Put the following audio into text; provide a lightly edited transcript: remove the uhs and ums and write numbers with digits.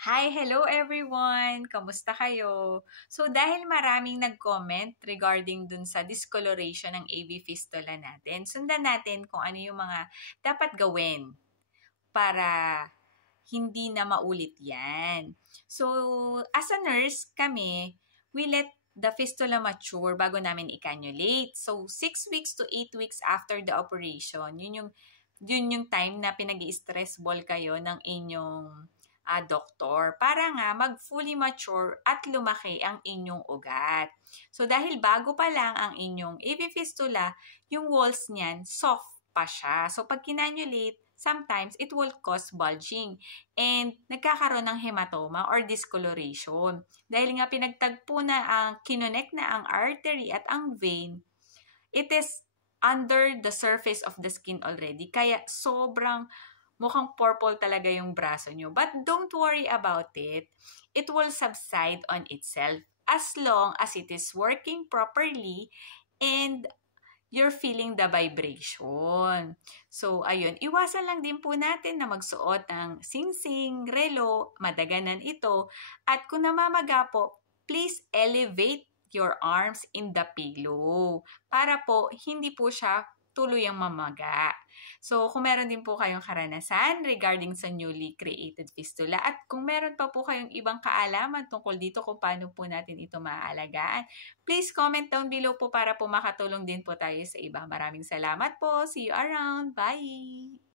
Hi, hello everyone! Kamusta kayo? So dahil maraming nag-comment regarding dun sa discoloration ng AV fistula natin, sundan natin kung ano yung mga dapat gawin para hindi na maulit yan. So as a nurse, kami, we let the fistula mature bago namin i-cannulate. So 6 weeks to 8 weeks after the operation, yun yung time na pinag-i-stress ball kayo ng inyong doktor para nga mag-fully mature at lumaki ang inyong ugat. So dahil bago pa lang ang inyong AV fistula, yung walls niyan soft pa siya. So pag kinanulate, sometimes it will cause bulging and nagkakaroon ng hematoma or discoloration. Dahil nga pinagtagpo na kinonect na ang artery at ang vein, it is under the surface of the skin already. Kaya sobrang mukhang purple talaga yung braso nyo. But don't worry about it. It will subside on itself as long as it is working properly and you're feeling the vibration. So, ayun. Iwasan lang din po natin na magsuot ng singsing, relo, madaganan ito. At kung namamaga po, please elevate your arms in the pillow para po hindi po siya tuluyang mamaga. So, kung meron din po kayong karanasan regarding sa newly created fistula at kung meron pa po kayong ibang kaalaman tungkol dito kung paano po natin ito maaalagaan, please comment down below po para po makatulong din po tayo sa iba. Maraming salamat po. See you around. Bye!